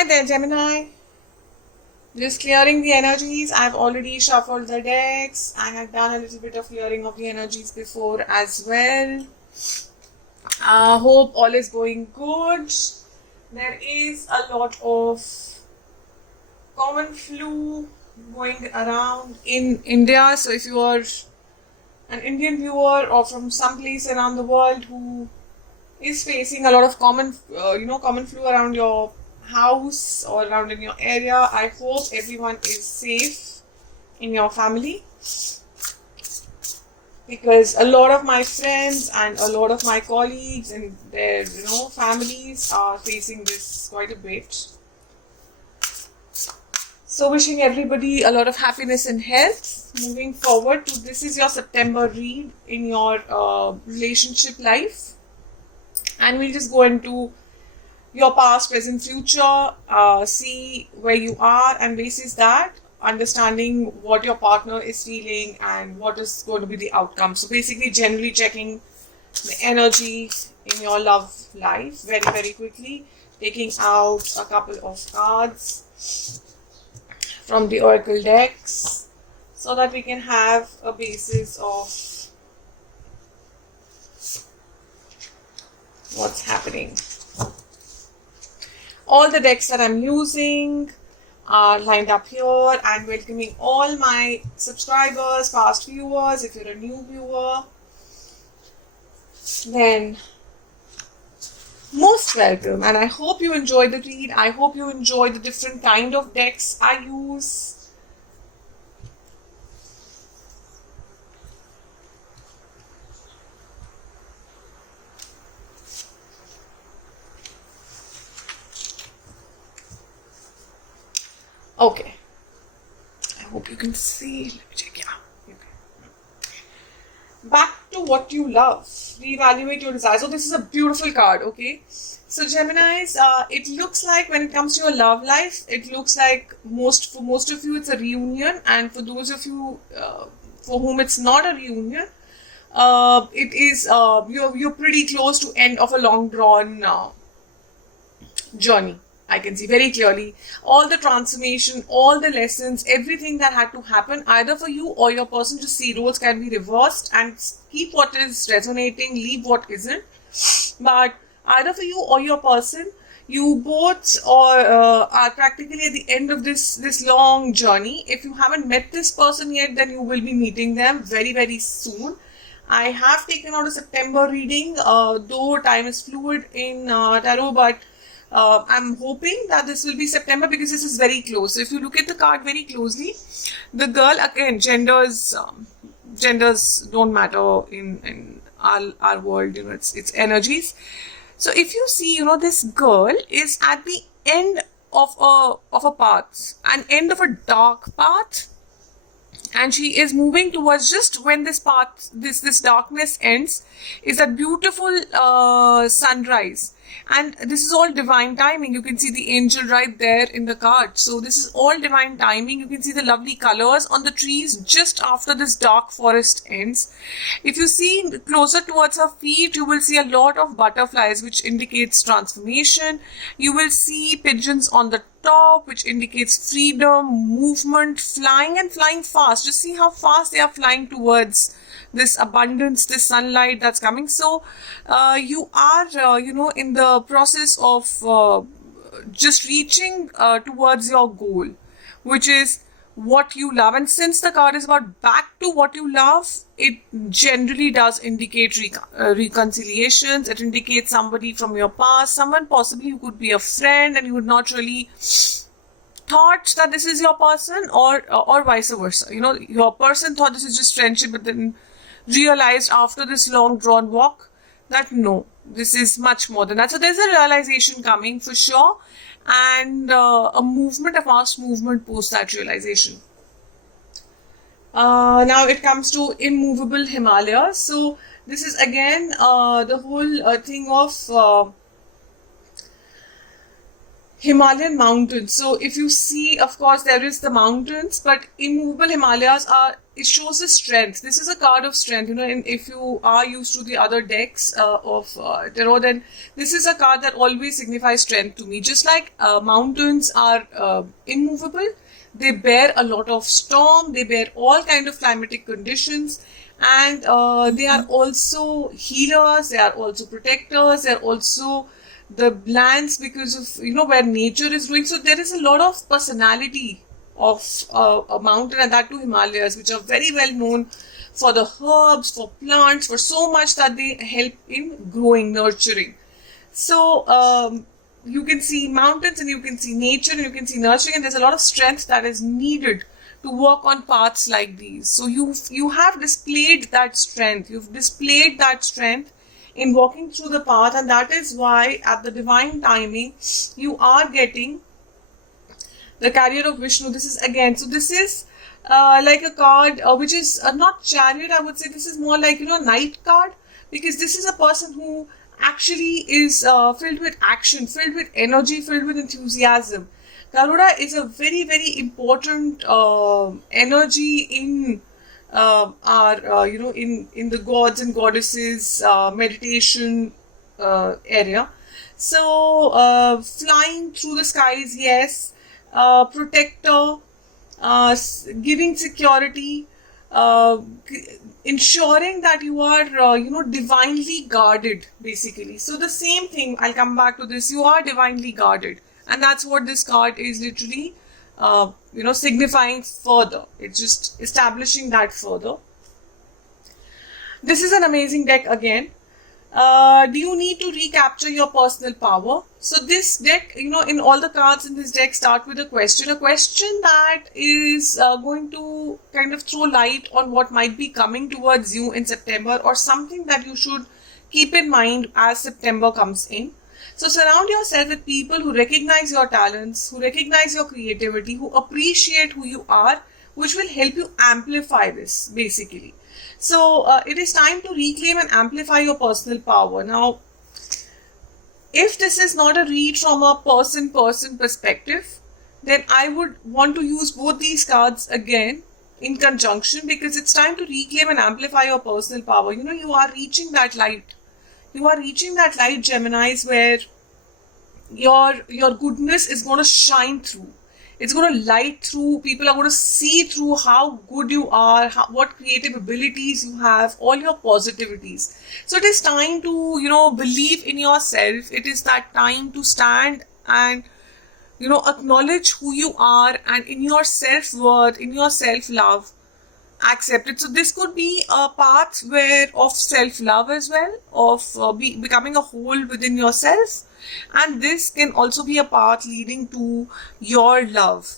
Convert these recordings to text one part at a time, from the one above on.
Hi there, Gemini. Just clearing the energies. I've already shuffled the decks. I have done a little bit of clearing of the energies before as well. Hope all is going good. There is a lot of common flu going around in India. So if you are an Indian viewer or from some place around the world who is facing a lot of common flu around your house or around in your area, I hope everyone is safe in your family, because a lot of my friends and a lot of my colleagues and their families are facing this quite a bit. So wishing everybody a lot of happiness and health moving forward. This is your September read in your relationship life, and we'll just go into your past, present, future, see where you are, and basis that, understanding what your partner is feeling and what is going to be the outcome. So basically, generally checking the energy in your love life very, very quickly, taking out a couple of cards from the oracle decks so that we can have a basis of what's happening. All the decks that I'm using are lined up here, and welcoming all my subscribers, past viewers. If you're a new viewer, then most welcome, and I hope you enjoy the read. I hope you enjoy the different kind of decks I use. Okay, I hope you can see. Let me check. Yeah, okay. Back to what you love. Reevaluate your desires. So this is a beautiful card. Okay, so Geminis, it looks like when it comes to your love life, it looks like for most of you it's a reunion, and for those of you for whom it's not a reunion, it is you're pretty close to end of a long drawn journey. I can see very clearly all the transformation, all the lessons, everything that had to happen either for you or your person. Just see, roles can be reversed and keep what is resonating, leave what isn't. But either for you or your person, you both are practically at the end of this long journey. If you haven't met this person yet, then you will be meeting them very, very soon. I have taken out a September reading, though time is fluid in tarot, but I'm hoping that this will be September because this is very close. So if you look at the card very closely, the girl, again, genders don't matter in our world. It's energies. So if you see, this girl is at the end of a path, an end of a dark path, and she is moving towards, just when this path, this darkness ends, is that beautiful sunrise. And this is all divine timing. You can see the angel right there in the card. So this is all divine timing. You can see the lovely colors on the trees just after this dark forest ends. If you see closer towards her feet, you will see a lot of butterflies, which indicates transformation. You will see pigeons on the top, which indicates freedom, movement, flying, and flying fast. Just see how fast they are flying towards this abundance, this sunlight that's coming. So you are in the process of just reaching towards your goal, which is what you love. And since the card is about back to what you love, it generally does indicate reconciliations. It indicates somebody from your past, someone possibly who could be a friend and you would not really thought that this is your person, or vice versa. Your person thought this is just friendship, but then realized after this long drawn walk that no, this is much more than that. So there's a realization coming for sure, and a fast movement post that realization. Now it comes to immovable Himalayas. So this is again the whole thing of Himalayan mountains. So if you see, of course, there is the mountains, but immovable Himalayas are, it shows the strength. This is a card of strength, and if you are used to the other decks of tarot, then this is a card that always signifies strength to me. Just like mountains are immovable, they bear a lot of storm, they bear all kind of climatic conditions, and they are also healers, they are also protectors, they are also the lands because of where nature is doing. So there is a lot of personality of a mountain, and that too Himalayas, which are very well known for the herbs, for plants, for so much that they help in growing, nurturing. So you can see mountains and you can see nature and you can see nurturing, and there's a lot of strength that is needed to walk on paths like these. So you have displayed that strength. You've displayed that strength in walking through the path, and that is why at the divine timing you are getting the Carrier of Vishnu. This is again, so this is like a card which is not Chariot, I would say. This is more like Knight card, because this is a person who actually is filled with action, filled with energy, filled with enthusiasm. Garuda is a very, very important energy in our in the gods and goddesses meditation area. So flying through the skies, yes, protector, giving security, ensuring that you are divinely guarded, basically. So the same thing, I'll come back to this, you are divinely guarded, and that's what this card is literally signifying further. It's just establishing that further. This is an amazing deck again. Do you need to recapture your personal power? So this deck, in all the cards in this deck start with a question that is going to kind of throw light on what might be coming towards you in September, or something that you should keep in mind as September comes in. So surround yourself with people who recognize your talents, who recognize your creativity, who appreciate who you are, which will help you amplify this, basically. So it is time to reclaim and amplify your personal power. Now, if this is not a read from a person perspective, then I would want to use both these cards again in conjunction, because it's time to reclaim and amplify your personal power. You are reaching that light. You are reaching that light, Geminis, where your goodness is going to shine through. It's going to light through. People are going to see through how good you are, what creative abilities you have, all your positivities. So it is time to, believe in yourself. It is that time to stand and, acknowledge who you are, and in your self-worth, in your self-love, accept it. So this could be a path of self-love as well, of becoming a whole within yourself. And this can also be a path leading to your love.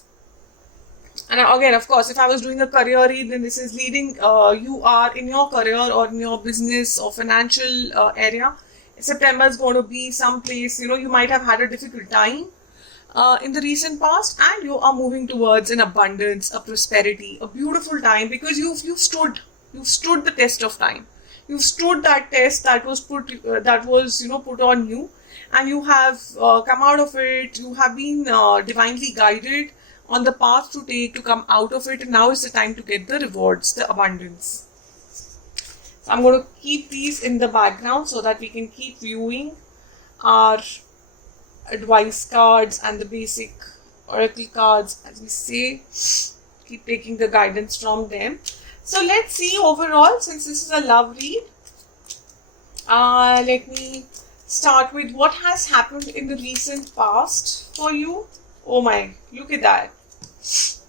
And again, of course, if I was doing a career read, then this is leading, you are in your career or in your business or financial area. September is going to be some place, you might have had a difficult time in the recent past, and you are moving towards an abundance, a prosperity, a beautiful time, because you've stood the test of time. You've stood that test that was put on you, and you have come out of it. You have been divinely guided on the path to come out of it, and now is the time to get the rewards, the abundance. So I'm going to keep these in the background so that we can keep viewing our advice cards and the basic oracle cards, as we say, keep taking the guidance from them. So let's see overall, since this is a love read, let me start with what has happened in the recent past for you. Oh my, look at that.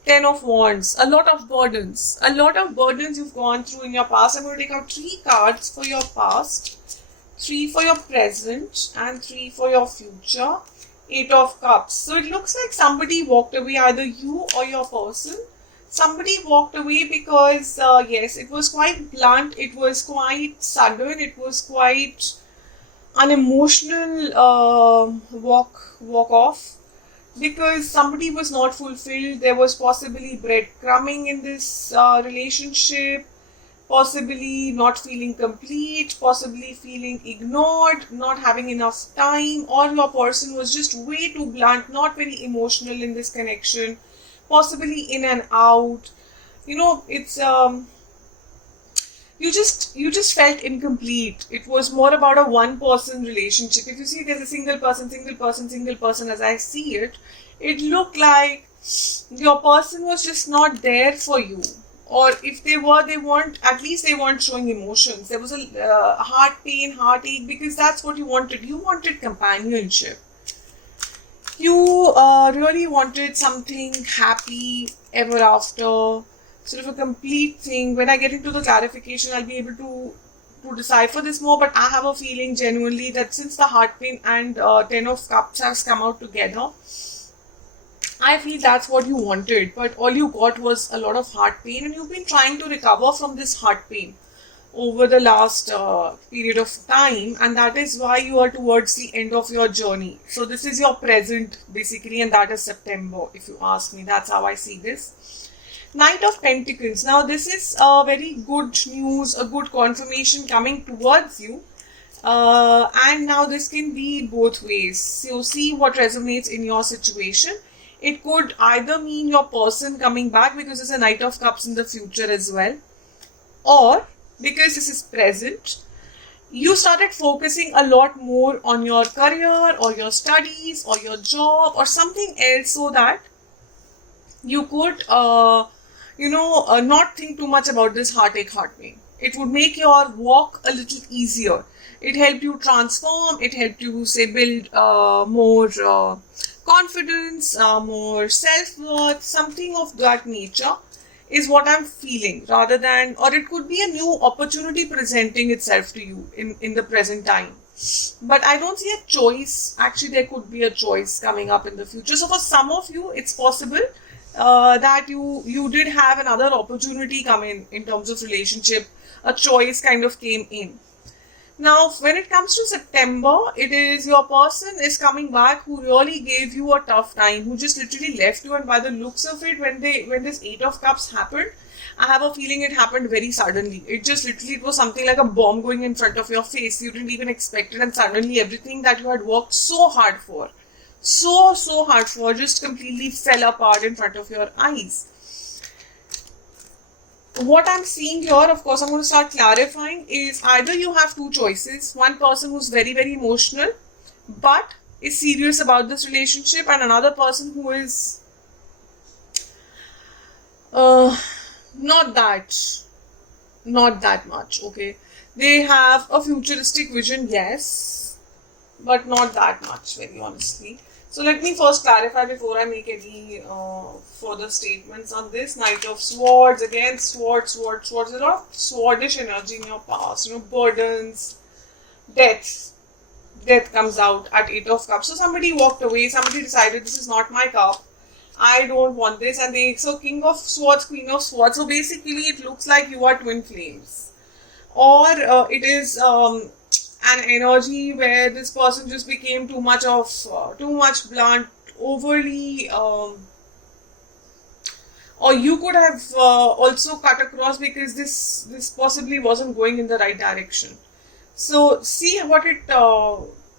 10 of Wands, a lot of burdens you've gone through in your past. I'm going to take out 3 cards for your past, 3 for your present, and 3 for your future. 8 of Cups. So it looks like somebody walked away, either you or your person. Somebody walked away because, yes, it was quite blunt, it was quite sudden, it was quite an emotional walk off, because somebody was not fulfilled. There was possibly breadcrumbing in this relationship. possibly not feeling complete, possibly feeling ignored, not having enough time, or your person was just way too blunt, not very emotional in this connection, possibly in and out. It's you just felt incomplete. It was more about a one person relationship. If you see there's a single person, as I see it, it looked like your person was just not there for you. Or if they were, at least they weren't showing emotions. There was a heart pain, heartache, because that's what you wanted. You wanted companionship. You really wanted something happy ever after, sort of a complete thing. When I get into the clarification, I'll be able to decipher this more, but I have a feeling genuinely that since the heart pain and Ten of Cups has come out together, I feel that's what you wanted, but all you got was a lot of heart pain, and you've been trying to recover from this heart pain over the last period of time, and that is why you are towards the end of your journey. So this is your present basically, and that is September, if you ask me. That's how I see this. Knight of Pentacles. Now this is a very good news, a good confirmation coming towards you. And now this can be both ways. So see what resonates in your situation. It could either mean your person coming back because there's a Knight of Cups in the future as well, or because this is present, you started focusing a lot more on your career or your studies or your job or something else, so that you could not think too much about this heartache, heart pain. It would make your walk a little easier. It helped you transform. It helped you, say, build more confidence, more self-worth, something of that nature is what I'm feeling, rather than, or it could be a new opportunity presenting itself to you in the present time. But I don't see a choice. Actually, there could be a choice coming up in the future. So for some of you, it's possible that you did have another opportunity come in terms of relationship. A choice kind of came in. Now, when it comes to September, it is your person is coming back who really gave you a tough time, who just literally left you. And by the looks of it, when this Eight of Cups happened, I have a feeling it happened very suddenly. It just literally, it was something like a bomb going in front of your face. You didn't even expect it, and suddenly everything that you had worked so hard for, so hard for, just completely fell apart in front of your eyes. What I'm seeing here, of course, I'm going to start clarifying, is either you have two choices. One person who's very, very emotional, but is serious about this relationship, and another person who is not that much, okay? They have a futuristic vision, yes, but not that much, very honestly. So let me first clarify before I make any further statements on this. Knight of Swords, again, swords. There's a lot of swordish energy in your past, burdens, death. Death comes out at Eight of Cups. So somebody walked away, somebody decided this is not my cup, I don't want this, and so King of Swords, Queen of Swords. So basically it looks like you are twin flames, or it is an energy where this person just became too much blunt, overly, or you could have also cut across because this possibly wasn't going in the right direction. So see what it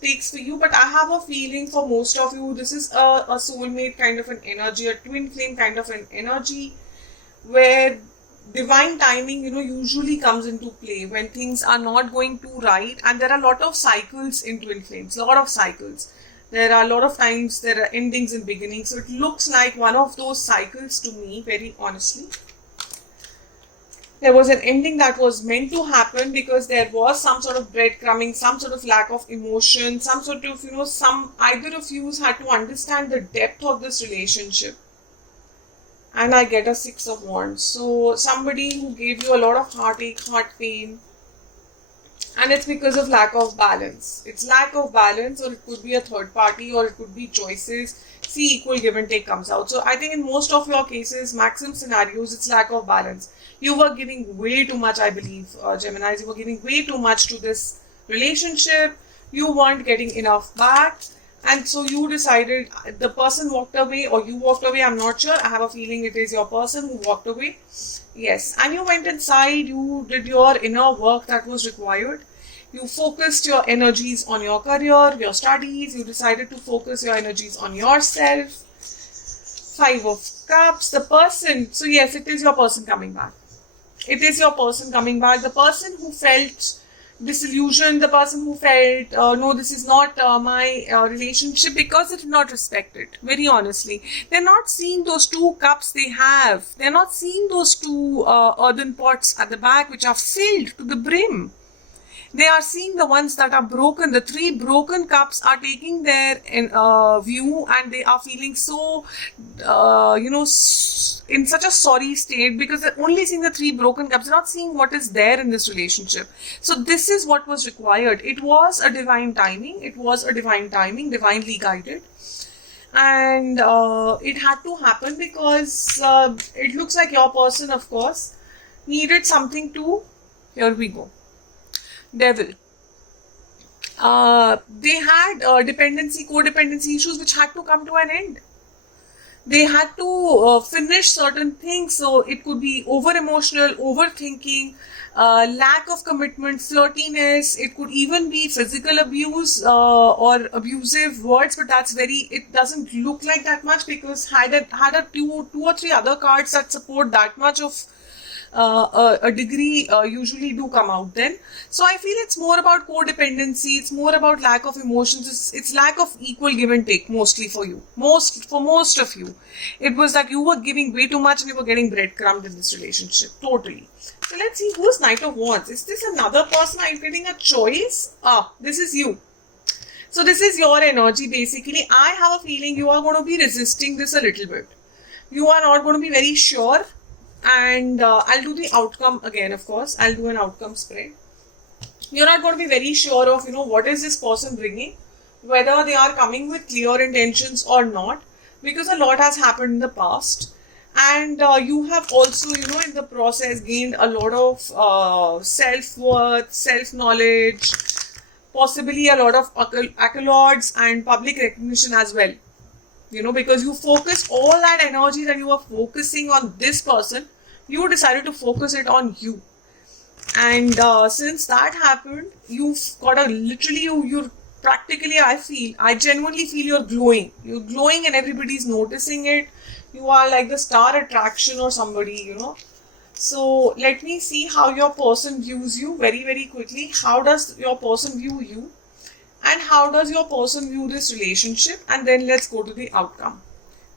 takes for you, but I have a feeling for most of you, this is a soulmate kind of an energy, a twin flame kind of an energy, where divine timing, usually comes into play when things are not going too right. And there are a lot of cycles in twin flames, a lot of cycles. There are a lot of times there are endings and beginnings. So it looks like one of those cycles to me, very honestly. There was an ending that was meant to happen because there was some sort of breadcrumbing, some sort of lack of emotion, some sort of, either of you had to understand the depth of this relationship. And I get a Six of Wands. So somebody who gave you a lot of heartache, heart pain, and it's because of lack of balance. It's lack of balance, or it could be a third party, or it could be choices. See, equal give and take comes out. So I think in most of your cases, maximum scenarios, it's lack of balance. You were giving way too much, I believe, Geminis. You were giving way too much to this relationship. You weren't getting enough back. And so you decided, the person walked away or you walked away, I'm not sure. I have a feeling it is your person who walked away. Yes, and you went inside, you did your inner work that was required. You focused your energies on your career, your studies, you decided to focus your energies on yourself. Five of Cups, the person, so yes, it is your person coming back. It is your person coming back. The person who felt disillusioned, the person who felt, no, this is not my relationship, because they did not respect it, very honestly. They're not seeing those two cups they have. They're not seeing those two earthen pots at the back which are filled to the brim. They are seeing the ones that are broken. The three broken cups are taking their view, and they are feeling so, in such a sorry state, because they're only seeing the three broken cups. They're not seeing what is there in this relationship. So this is what was required. It was a divine timing. It was a divine timing, divinely guided. And it had to happen because it looks like your person, of course, needed something to, here we go. Devil. They had codependency issues which had to come to an end. They had to finish certain things, so it could be over-emotional, overthinking, lack of commitment, flirtiness. It could even be physical abuse or abusive words, but it doesn't look like that much, because had a two or three other cards that support that much of a degree usually do come out then. So I feel it's more about codependency, it's more about lack of emotions, it's lack of equal give and take mostly for you. For most of you. It was like you were giving way too much and you were getting breadcrumbed in this relationship. Totally. So let's see who's Knight of Wands. Is this another person? Are you getting a choice? This is you. So this is your energy basically. I have a feeling you are going to be resisting this a little bit. You are not going to be very sure. And I'll do the outcome again, of course. I'll do an outcome spread. You're not going to be very sure of, what is this person bringing, whether they are coming with clear intentions or not, because a lot has happened in the past. And you have also, in the process gained a lot of self-worth, self-knowledge, possibly a lot of accolades and public recognition as well. Because you focus all that energy that you are focusing on this person, you decided to focus it on you. And since that happened, you've got you're practically, I genuinely feel you're glowing. You're glowing and everybody's noticing it. You are like the star attraction or somebody, So let me see how your person views you very, very quickly. How does your person view you? And how does your person view this relationship? And then let's go to the outcome.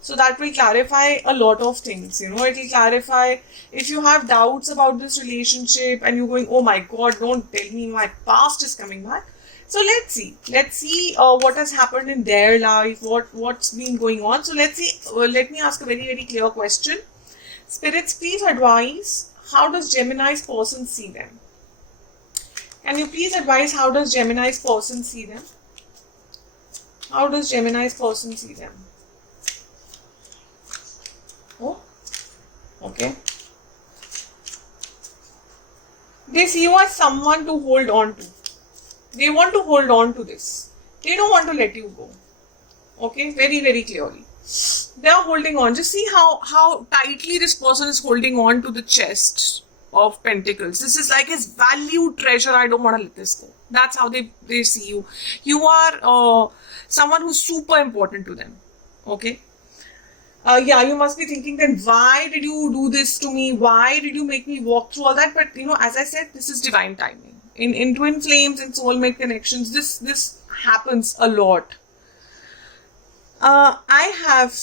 So that will clarify a lot of things, It will clarify if you have doubts about this relationship and you're going, oh my God, don't tell me my past is coming back. So let's see. Let's see what has happened in their life, what's been going on. So let's see. Let me ask a very, very clear question. Spirits, please advise, how does Gemini's person see them? Can you please advise how does Gemini's person see them? How does Gemini's person see them? Oh, okay. They see you as someone to hold on to. They want to hold on to this. They don't want to let you go. Okay, very, very clearly. They are holding on. Just see how tightly this person is holding on to the chest of Pentacles. This is like his valued treasure. I don't want to let this go. That's how they see you. You are someone who's super important to them. Okay. You must be thinking then, why did you do this to me? Why did you make me walk through all that? But as I said, this is divine timing. In twin flames and soulmate connections, this happens a lot. I have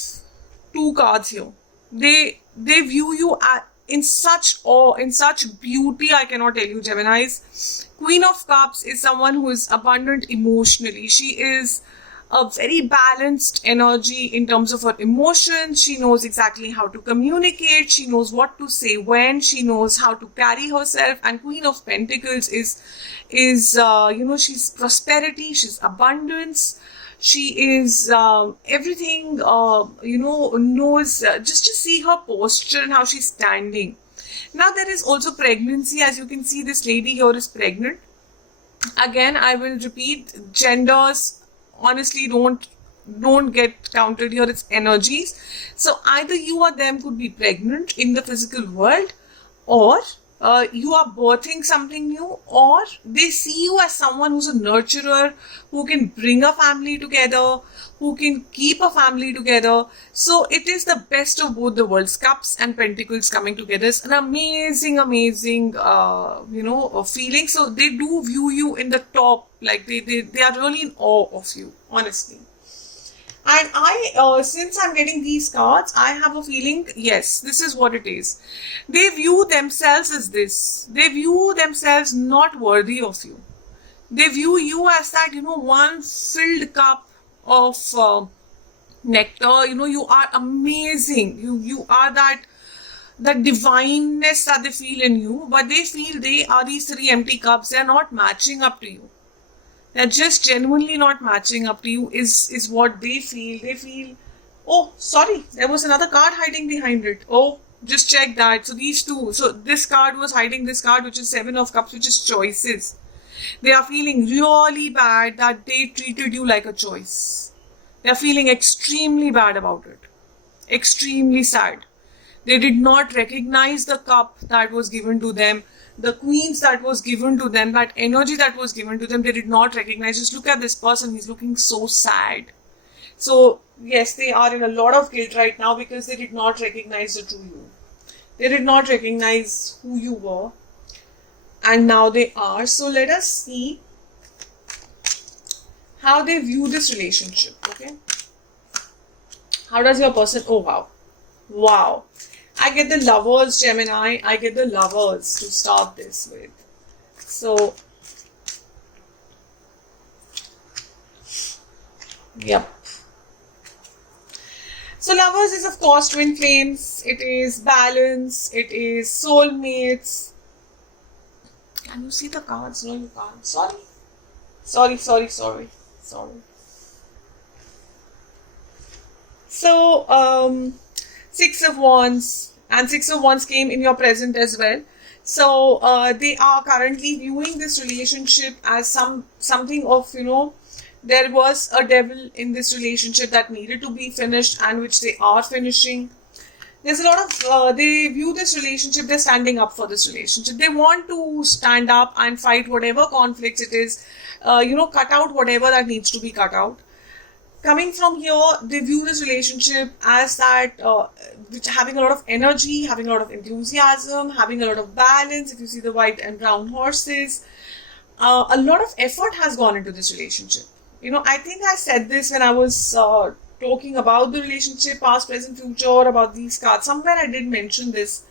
two cards here. They view you in such awe, in such beauty. I cannot tell you, Geminis. Queen of Cups is someone who is abundant emotionally. She is a very balanced energy in terms of her emotions. She knows exactly how to communicate. She knows what to say when. She knows how to carry herself. And Queen of Pentacles is she's prosperity. She's abundance. She is everything, knows, just to see her posture and how she's standing. Now there is also pregnancy. As you can see, this lady here is pregnant. Again, I will repeat, genders honestly don't don't get counted here, it's energies. So either you or them could be pregnant in the physical world, or you are birthing something new, or they see you as someone who's a nurturer, who can bring a family together, who can keep a family together. So it is the best of both the worlds. Cups and Pentacles coming together is an amazing feeling. So they do view you in the top, like they are really in awe of you, honestly. And since I'm getting these cards, I have a feeling, yes, this is what it is. They view themselves as this. They view themselves not worthy of you. They view you as that, one filled cup of nectar. You are amazing. You are that divineness that they feel in you, but they feel they are these 3 empty cups. They are not matching up to you. They're just genuinely not matching up to you is what they feel. They feel, oh, sorry, there was another card hiding behind it. Oh, just check that. So these two. So this card was hiding this card, which is 7 of Cups, which is choices. They are feeling really bad that they treated you like a choice. They are feeling extremely bad about it. Extremely sad. They did not recognize the cup that was given to them. The queens that was given to them, that energy that was given to them, they did not recognize. Just look at this person, he's looking so sad. So yes, they are in a lot of guilt right now because they did not recognize the true you. They did not recognize who you were, and now they are. So let us see how they view this relationship. Okay, how does your person, oh wow, I get the Lovers, Gemini. I get the Lovers to start this with. So, yep. So, Lovers is, of course, twin flames. It is balance. It is soulmates. Can you see the cards? No, you can't. Sorry. So, 6 of Wands, and 6 of Wands came in your present as well. So they are currently viewing this relationship as something of, there was a devil in this relationship that needed to be finished, and which they are finishing. There's a lot of, they view this relationship, they're standing up for this relationship. They want to stand up and fight whatever conflicts it is, cut out whatever that needs to be cut out. Coming from here, they view this relationship as that, which having a lot of energy, having a lot of enthusiasm, having a lot of balance. If you see the white and brown horses, a lot of effort has gone into this relationship. I think I said this when I was talking about the relationship, past, present, future, about these cards. Somewhere I did mention this.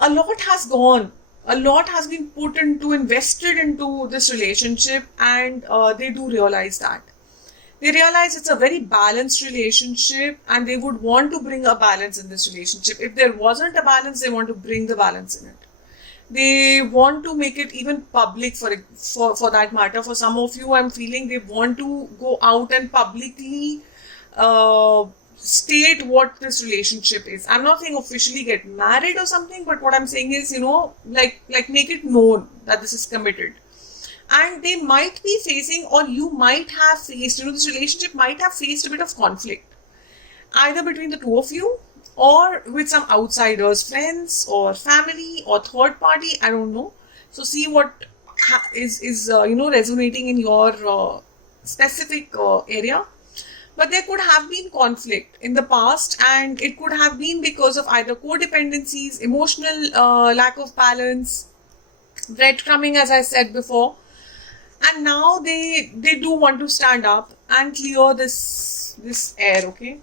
A lot has gone. A lot has been invested into this relationship, and they do realize that. They realize it's a very balanced relationship, and they would want to bring a balance in this relationship. If there wasn't a balance, they want to bring the balance in it. They want to make it even public for that matter. For some of you, I'm feeling they want to go out and publicly state what this relationship is. I'm not saying officially get married or something, but what I'm saying is, like make it known that this is committed. And they might be facing, or you might have faced, this relationship might have faced a bit of conflict, either between the two of you or with some outsiders, friends or family or third party, I don't know. So see what is resonating in your specific area. But there could have been conflict in the past, and it could have been because of either codependencies, emotional lack of balance, breadcrumbing, as I said before. And now they do want to stand up and clear this air, okay?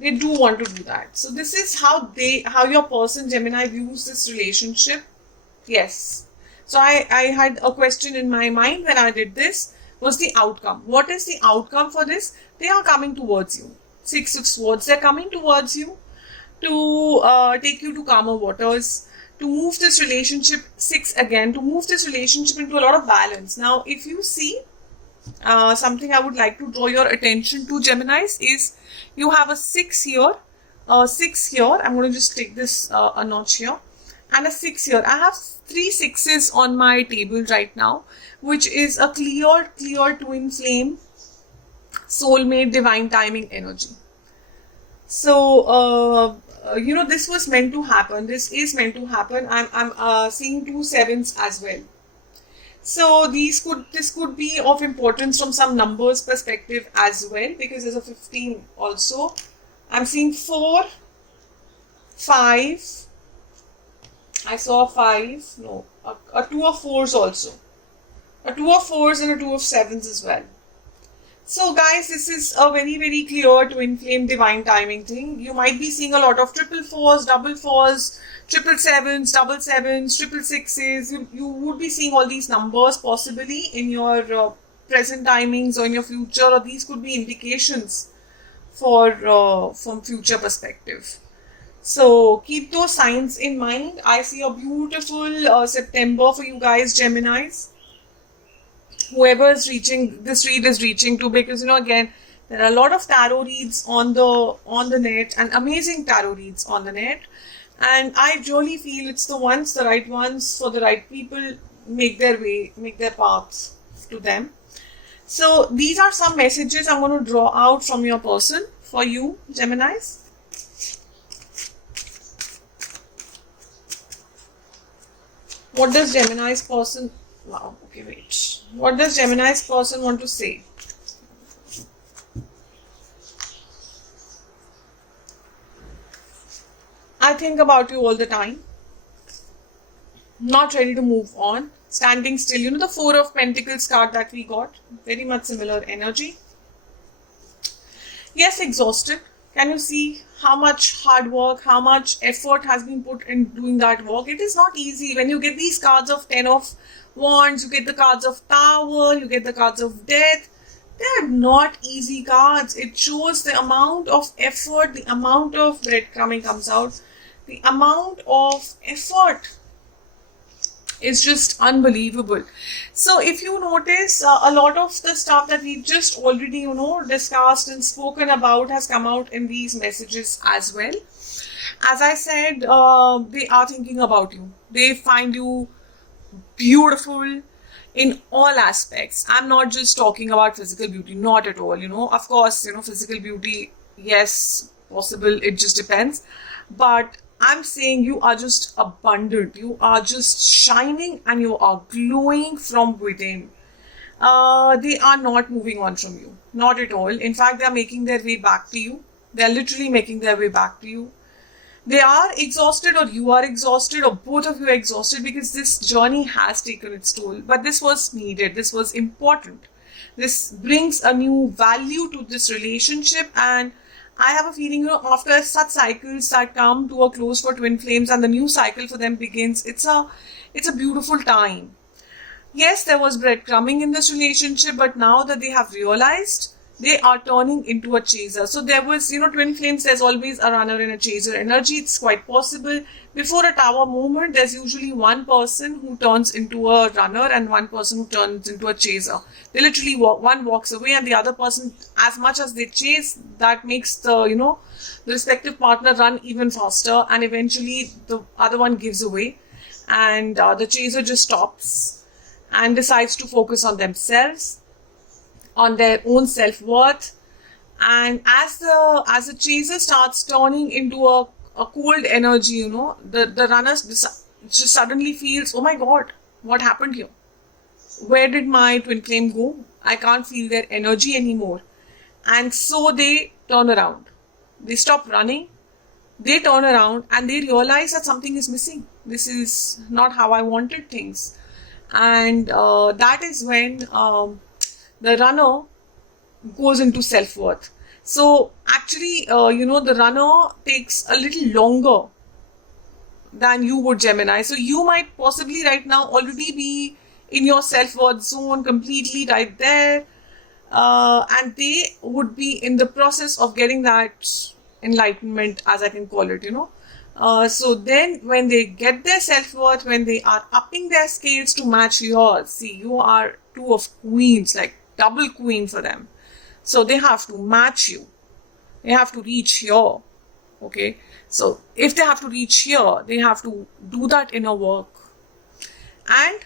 They do want to do that. So this is how your person, Gemini, views this relationship. Yes. So I had a question in my mind when I did this. Was the outcome? What is the outcome for this? They are coming towards you. 6 of Swords. They're coming towards you to take you to calmer waters, to move this relationship, 6 again, to move this relationship into a lot of balance. Now, if you see something I would like to draw your attention to, Geminis, is you have a 6 here, I'm going to just take this a notch here, and a 6 here. I have 3 6s on my table right now, which is a clear twin flame soulmate, divine timing energy. So this was meant to happen. This is meant to happen. I'm seeing 2 7s as well. So this could be of importance from some numbers perspective as well, because there's a 15 also. I'm seeing 4, 5. I saw 5. No, a 2 of 4s also. A 2 of 4s and a 2 of 7s as well. So guys, this is a very, very clear twin flame divine timing thing. You might be seeing a lot of 444s, 444s, 777s, 777s, 666s. You would be seeing all these numbers possibly in your present timings or in your future, or these could be indications for from future perspective. So keep those signs in mind. I see a beautiful September for you guys, Geminis. Whoever is reaching this read is reaching to, because again, there are a lot of tarot reads on the net, and amazing tarot reads on the net, and I really feel it's the right ones for the right people make their paths to them. So these are some messages I'm going to draw out from your person for you, Geminis. What does Gemini's person... Wow, okay, wait. What does Gemini's person want to say? I think about you all the time. Not ready to move on. Standing still. The 4 of Pentacles card that we got. Very much similar energy. Yes, exhausted. Can you see how much hard work, how much effort has been put in doing that work? It is not easy. When you get these cards of 10 of Wands, you get the cards of Tower, you get the cards of Death. They are not easy cards. It shows the amount of effort, the amount of breadcrumbing comes out, the amount of effort is just unbelievable. So if you notice, a lot of the stuff that we just already discussed and spoken about has come out in these messages as well. As I said, they are thinking about you. They find you beautiful in all aspects. I'm not just talking about physical beauty, not at all. Of course, physical beauty, yes, possible, it just depends. But I'm saying you are just abundant, you are just shining, and you are glowing from within. They are not moving on from you, not at all. In fact, they are making their way back to you. They are literally making their way back to you. They are exhausted, or you are exhausted, or both of you are exhausted, because this journey has taken its toll. But this was needed. This was important. This brings a new value to this relationship, and I have a feeling, after such cycles that come to a close for twin flames and the new cycle for them begins, it's a beautiful time. Yes, there was breadcrumbing in this relationship, but now that they have realized, they are turning into a chaser. So there was, twin flames, there's always a runner and a chaser energy. It's quite possible. Before a Tower movement, there's usually one person who turns into a runner and one person who turns into a chaser. They literally one walks away, and the other person, as much as they chase, that makes the respective partner run even faster, and eventually the other one gives away, and the chaser just stops and decides to focus on themselves, on their own self-worth. And as the chaser starts turning into a cold energy, the runner just suddenly feels, oh my god, what happened here? Where did my twin flame go? I can't feel their energy anymore. And so they turn around. They stop running. They turn around and they realize that something is missing. This is not how I wanted things. And that is when the runner goes into self-worth. So actually, the runner takes a little longer than you would, Gemini. So you might possibly right now already be in your self-worth zone, completely right there. And they would be in the process of getting that enlightenment, as I can call it, So then when they get their self-worth, when they are upping their scales to match yours, see, you are 2 of queens, like double queen for them. So they have to match you. They have to reach here. Okay. So if they have to reach here, they have to do that inner work. And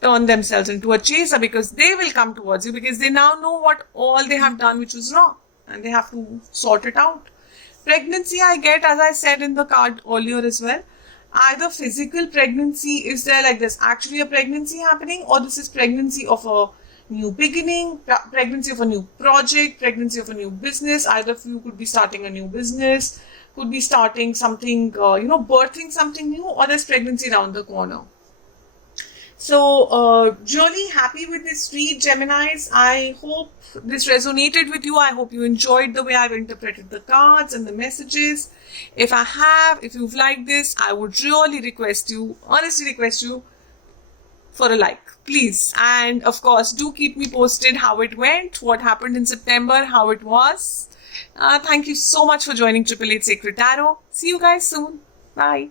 turn themselves into a chaser, because they will come towards you because they now know what all they have done which was wrong and they have to sort it out. Pregnancy, I get, as I said in the card earlier as well, either physical pregnancy, is there like there's actually a pregnancy happening, or this is pregnancy of a new beginning, pregnancy of a new project, pregnancy of a new business. Either of you could be starting a new business, could be starting something, birthing something new, or there's pregnancy around the corner. So, really happy with this read, Geminis. I hope this resonated with you. I hope you enjoyed the way I've interpreted the cards and the messages. If you've liked this, I would really honestly request you for a like, please. And of course, do keep me posted how it went, what happened in September, how it was. Thank you so much for joining 888 Sacred Tarot. See you guys soon. Bye.